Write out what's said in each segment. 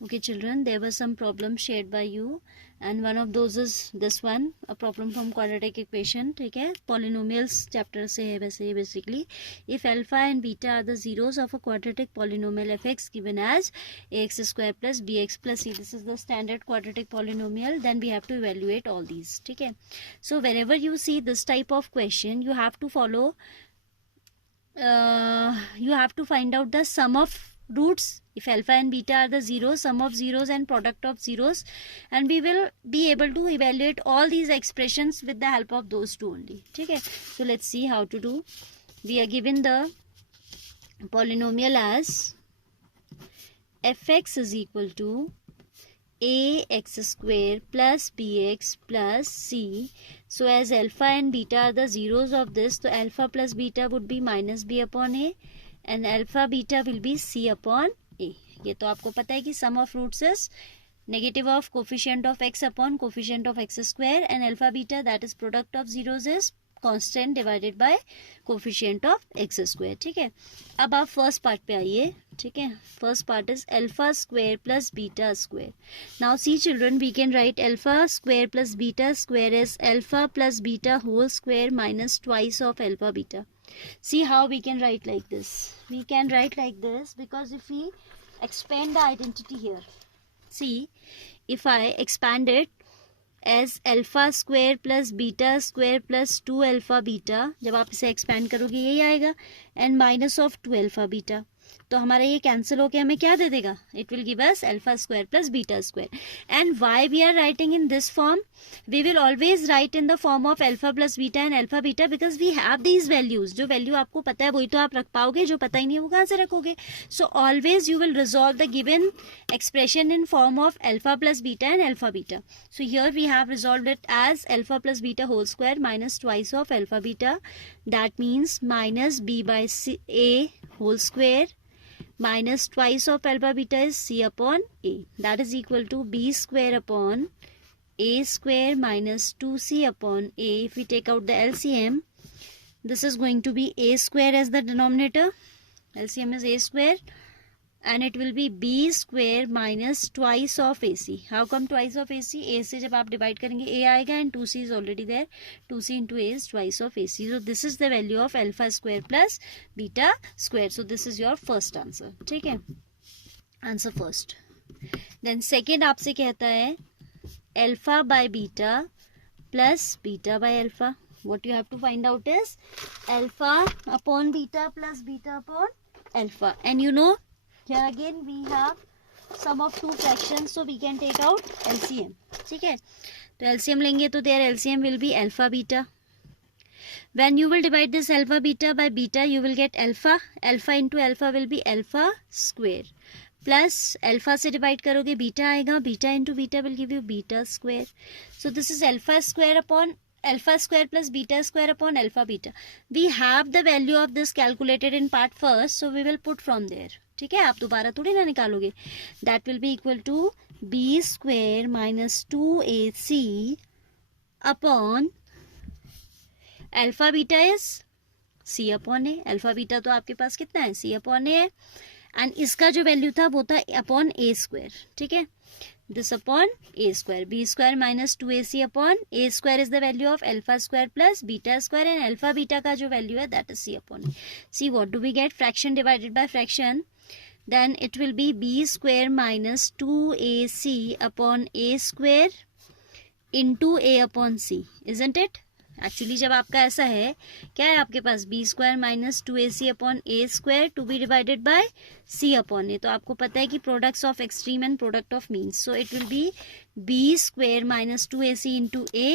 Okay children, there was some problems shared by you and one of those is this one, a problem from quadratic equation. ठीक है, polynomials chapter से है वैसे ये basically. If alpha and beta are the zeros of a quadratic polynomial fx given as ax square plus bx plus c, this is the standard quadratic polynomial, then we have to evaluate all these. ठीक है, so wherever you see this type of question, you have to follow, you have to find out the sum of roots. If alpha and beta are the zeros, sum of zeros and product of zeros, and we will be able to evaluate all these expressions with the help of those two only. Okay, so let's see how to do. We are given the polynomial as fx is equal to ax square plus bx plus c. So as alpha and beta are the zeros of this, so alpha plus beta would be minus b upon a and alpha beta will be c upon a. ये तो आपको पता है कि sum of roots is negative of coefficient of x upon coefficient of x square and alpha beta, that is product of zeros, is constant divided by coefficient of x square. ठीक है, अब आप फर्स्ट पार्ट पे आइए. ठीक है, first part is alpha square plus beta square. Now see children, we can write alpha square plus beta square is alpha plus beta whole square minus twice of alpha beta. See how we can write like this. We can write like this because if we expand the identity here, see, if I expand it as alpha square plus beta square plus 2 alpha beta, जब आप इसे expand करोगे यही आएगा, and minus of 2 alpha beta, तो हमारा ये cancel होके हमें क्या दे देगा? It will give us alpha square plus beta square. And why we are writing in this form? We will always write in the form of alpha plus beta and alpha beta because we have these values. जो value आपको पता है वही तो आप रख पाओगे, जो पता ही नहीं है वो कहाँ से रखोगे? So always you will resolve the given expression in form of alpha plus beta and alpha beta. So here we have resolved it as alpha plus beta whole square minus twice of alpha beta. That means minus b by c, a whole square minus twice of alpha beta is c upon a. That is equal to b square upon a square minus 2c upon a. If we take out the LCM, this is going to be a square as the denominator. LCM is a square. And it will be b square minus twice of ac. How come twice of ac? a से जब आप divide करेंगे a आएगा and 2c is already there. 2c into a is twice of ac. So this is the value of alpha square plus beta square. So this is your first answer. ठीक है, answer first. Then second आपसे कहता है alpha by beta plus beta by alpha. What you have to find out is alpha upon beta plus beta upon alpha. And you know, here again we have sum of two fractions, so we can take out LCM. ठीक है, तो LCM लेंगे तो their LCM will be alpha beta. When you will divide this alpha beta by beta, you will get alpha. Alpha into alpha will be alpha square. Plus alpha से divide करोगे beta आएगा. Beta into beta will give you beta square. So this is alpha square upon alpha square plus beta square upon alpha beta. We have the value of this calculated in part first, so we will put from there. ठीक है, आप दोबारा थोड़ी ना निकालोगे. That will be equal to b square minus 2ac upon alpha beta is c upon a. Alpha beta तो आपके पास कितना है? c अपॉन ए है. एंड इसका जो वैल्यू था वो था अपॉन ए स्क्वायर. ठीक है, this upon a square. B square minus 2ac upon a square is the value of alpha square plus beta square and alpha beta का जो वैल्यू है that is c upon a. See what do we get? Fraction divided by fraction. Then it will be b square minus 2ac upon a square into a upon c, isn't it? Actually जब आपका ऐसा है, क्या है आपके पास? b square minus 2ac upon a square to be divided by c upon a. तो आपको पता है कि products of extreme and product of means. So it will be b square minus 2ac into a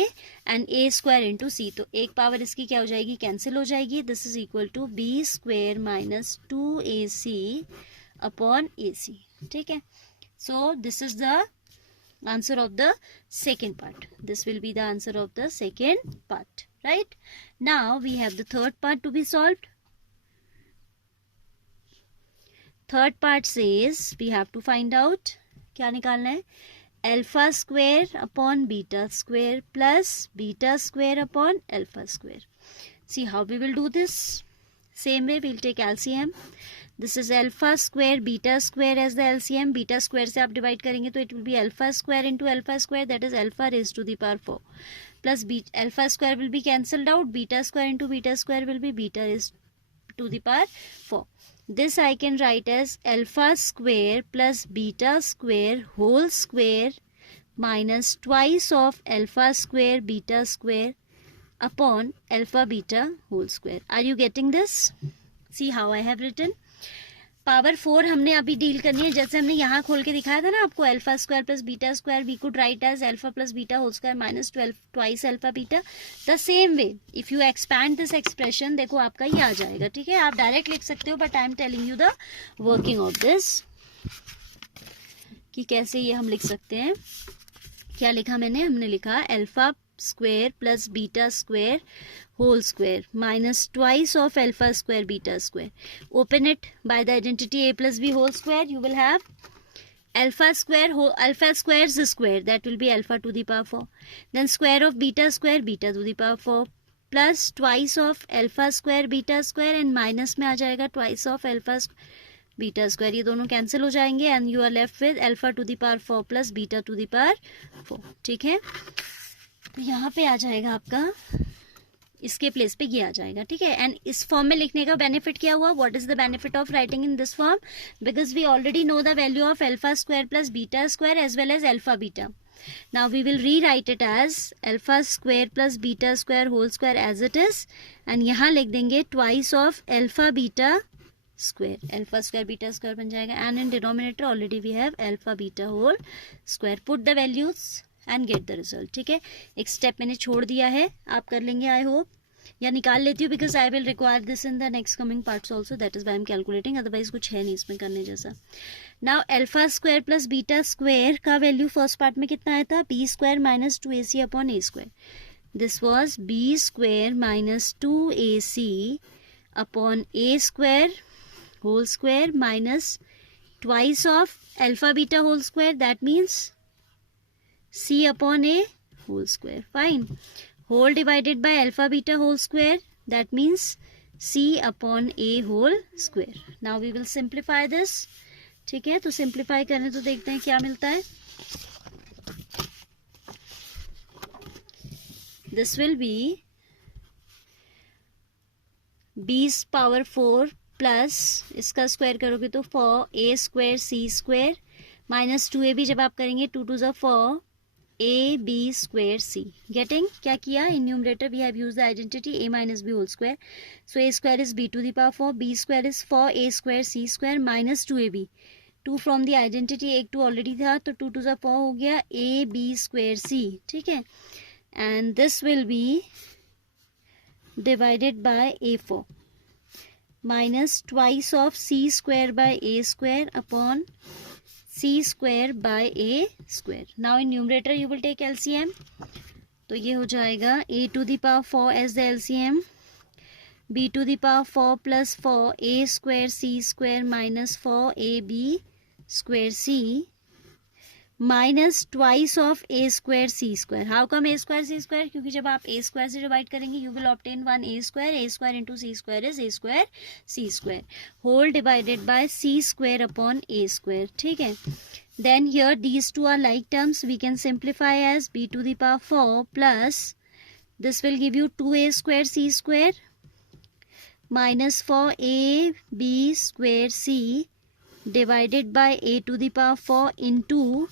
and a square into c. तो एक power इसकी क्या हो जाएगी? कैंसिल हो जाएगी. This is equal to b square minus 2ac upon AC. ठीक है, so this is the answer of the second part. This will be the answer of the second part, right? Now we have the third part to be solved. Third part says we have to find out, क्या निकालना है? alpha square upon beta square plus beta square upon alpha square. See how we will do this. Same way we'll take LCM. This is alpha square beta square as the LCM. Beta square से आप divide करेंगे तो it will be alpha square into alpha square, that is alpha raised to the power 4. Plus alpha square will be cancelled out. Beta square into beta square will be beta raised to the power 4. This I can write as alpha square plus beta square whole square minus twice of alpha square beta square upon alpha beta whole square. Are you getting this? See how I have written. Power 4 हमने अभी deal करनी है, जैसे हमने यहाँ खोल के दिखाया था ना आपको, alpha square plus beta square we could write as alpha plus beta whole square minus 12 twice alpha beta. The same way if you expand this expression, देखो आपका ये आ जाएगा. ठीक है, आप डायरेक्ट लिख सकते हो, but I am telling you the working of this कि कैसे ये हम लिख सकते हैं. क्या लिखा मैंने? हमने लिखा alpha square plus beta square whole square minus twice of alpha square beta square. Open it by the identity a plus b whole square. You will have alpha square's square, that will be alpha to the power 4. Then square of beta square, beta to the power 4 plus twice of alpha square beta square and minus में आ जाएगा twice of alpha beta square. ये दोनों cancel हो जाएंगे and you are left with alpha to the power 4 plus beta to the power 4. ठीक है, तो यहाँ पे आ जाएगा आपका, इसके प्लेस पे ये आ जाएगा. ठीक है, एंड इस फॉर्म में लिखने का बेनिफिट क्या हुआ? What is the benefit of writing in this form? Because we already know the value of alpha square plus beta square as well as alpha beta. Now we will rewrite it as alpha square plus beta square whole square as it is, and यहाँ लिख देंगे twice of alpha beta square. Alpha square beta square बन जाएगा and in denominator already we have alpha beta whole square. Put the values and get the result. ठीक है, एक step मैंने छोड़ दिया है, आप कर लेंगे आई होप, या निकाल लेती हूँ because I will require this in the next coming parts also, that is why I am calculating, otherwise कुछ है नहीं इसमें करने जैसा. Now alpha square plus beta square का वैल्यू फर्स्ट पार्ट में कितना आया था? B square minus 2ac upon a square. This was b square minus 2ac upon a square whole square minus twice of alpha beta whole square, that means c upon a whole square. Fine. Whole divided by alpha beta whole square, that means c upon a whole square. Now we will simplify this. ठीक है, तो simplify करें तो देखते हैं क्या मिलता है. This will be b's power 4 plus इसका स्क्वायर करोगे तो 4a square c square minus 2ab जब आप करेंगे 2 to 4 ab square c. Getting? क्या किया? In numerator we have used the identity a minus b whole square. So a square is b to the power 4, b square is 4a square c square minus 2ab. 2 from the identity, एक 2 already था तो 2 to 4 हो गया ab square c. ठीक है, and this will be divided by a4 minus twice of c square by a square upon c square by a square. Now in numerator you will take LCM. तो ये हो जाएगा a to the power 4 as the LCM, b to the power 4 plus 4a square c square minus 4ab square c minus twice of a square c square. How come a square c square? क्योंकि जब आप a square से divide करेंगे you will obtain 1 a square into c square is a square c square whole divided by c square upon a square. ठीक है, then here these two are like terms, we can simplify as b to the power 4 plus this will give you 2a square c square minus 4ab square c divided by a to the power 4 into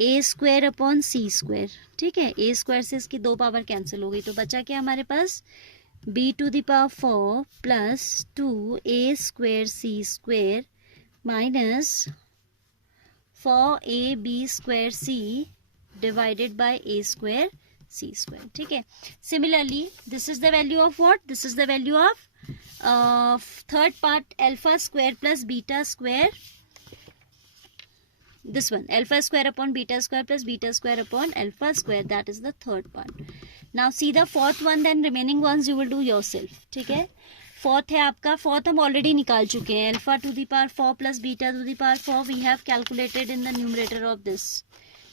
a square upon c square. ठीक है, ए square से इसकी 2 power cancel हो गई तो बचा क्या हमारे पास? b to the power 4 plus 2a square c square minus 4ab square c divided by a square c square. ठीक है, similarly this is the value of what? This is the value of third part alpha square plus beta square. This one, alpha square upon beta square plus beta square upon alpha square, that is the third part. Now see the fourth one, then remaining ones you will do yourself. ठीक है, fourth है आपका, fourth हम already निकाल चुके हैं. Alpha to the power 4 plus beta to the power 4 we have calculated in the numerator of this.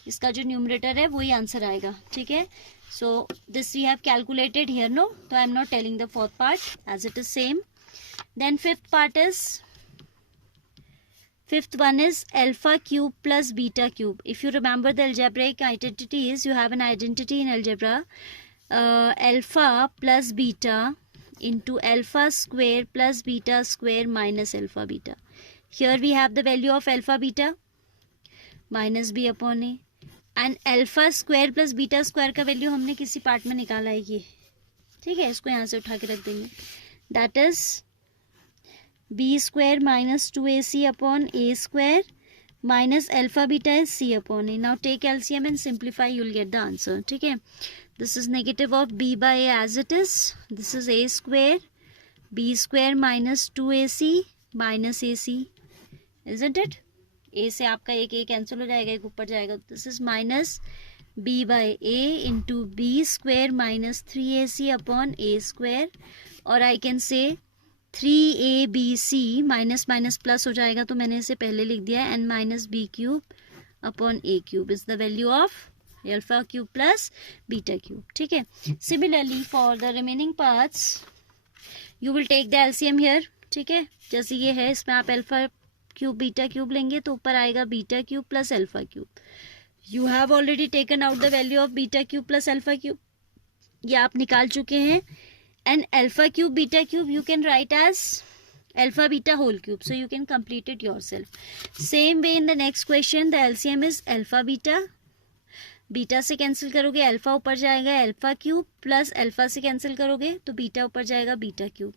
इसका जो न्यूमरेटर है वही आंसर आएगा. ठीक है, so this we have calculated here. No, तो I am not telling the fourth part as it is same. Then fifth one is alpha cube plus beta cube. If you remember the algebraic identities, you have an identity in algebra, alpha plus beta into alpha square plus beta square minus alpha beta. Here we have the value of alpha beta minus b upon a, and alpha square plus beta square का value हमने किसी part में निकाला है ये, ठीक है, इसको यहाँ से उठा के रख देंगे. That is b square minus 2ac upon a square minus alpha beta is c upon a. Now take LCM and simplify, you will get the answer. ठीक है, this is negative of b by a as it is. This is a square, b square minus 2ac minus ac, isn't it? a से आपका एक a cancel हो जाएगा, एक ऊपर जाएगा. This is minus b by a into b square minus 3ac upon a square, और I can say 3abc minus minus plus हो जाएगा, तो मैंने इसे पहले लिख दिया, and minus b cube upon a cube is the value of alpha cube plus beta cube. ठीक है, similarly for the remaining parts you will take the LCM here. ठीक है, जैसे ये है, इसमें आप अल्फा क्यूब बीटा क्यूब लेंगे तो ऊपर आएगा beta cube plus alpha cube. You have already taken out the value of beta cube plus alpha cube, ये आप निकाल चुके हैं. And alpha cube beta cube you can write as alpha beta whole cube, so you can complete it yourself. Same way in the next question, the LCM is alpha beta. Beta से cancel करोगे alpha ऊपर जाएगा alpha cube, plus alpha से cancel करोगे तो beta ऊपर जाएगा beta cube.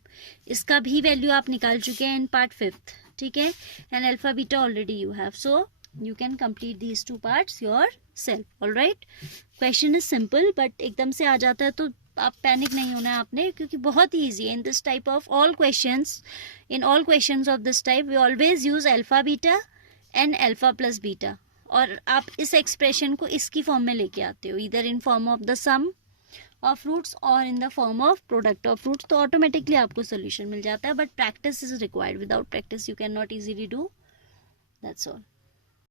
इसका भी वैल्यू आप निकाल चुके हैं इन पार्ट फिफ्थ. ठीक है, and alpha beta already you have, so you can complete these two parts yourself. all right, question is simple, but एकदम से आ जाता है तो आप पैनिक नहीं होना है आपने, क्योंकि बहुत ही ईजी है. In this type of all questions, in all questions of this type we always use alpha beta and alpha plus beta, और आप इस एक्सप्रेशन को इसकी फॉर्म में लेके आते हो, इधर in form of the sum of roots और in the form of product of roots, तो ऑटोमेटिकली आपको सोल्यूशन मिल जाता है. But practice is required, without practice you can not easily do. That's all.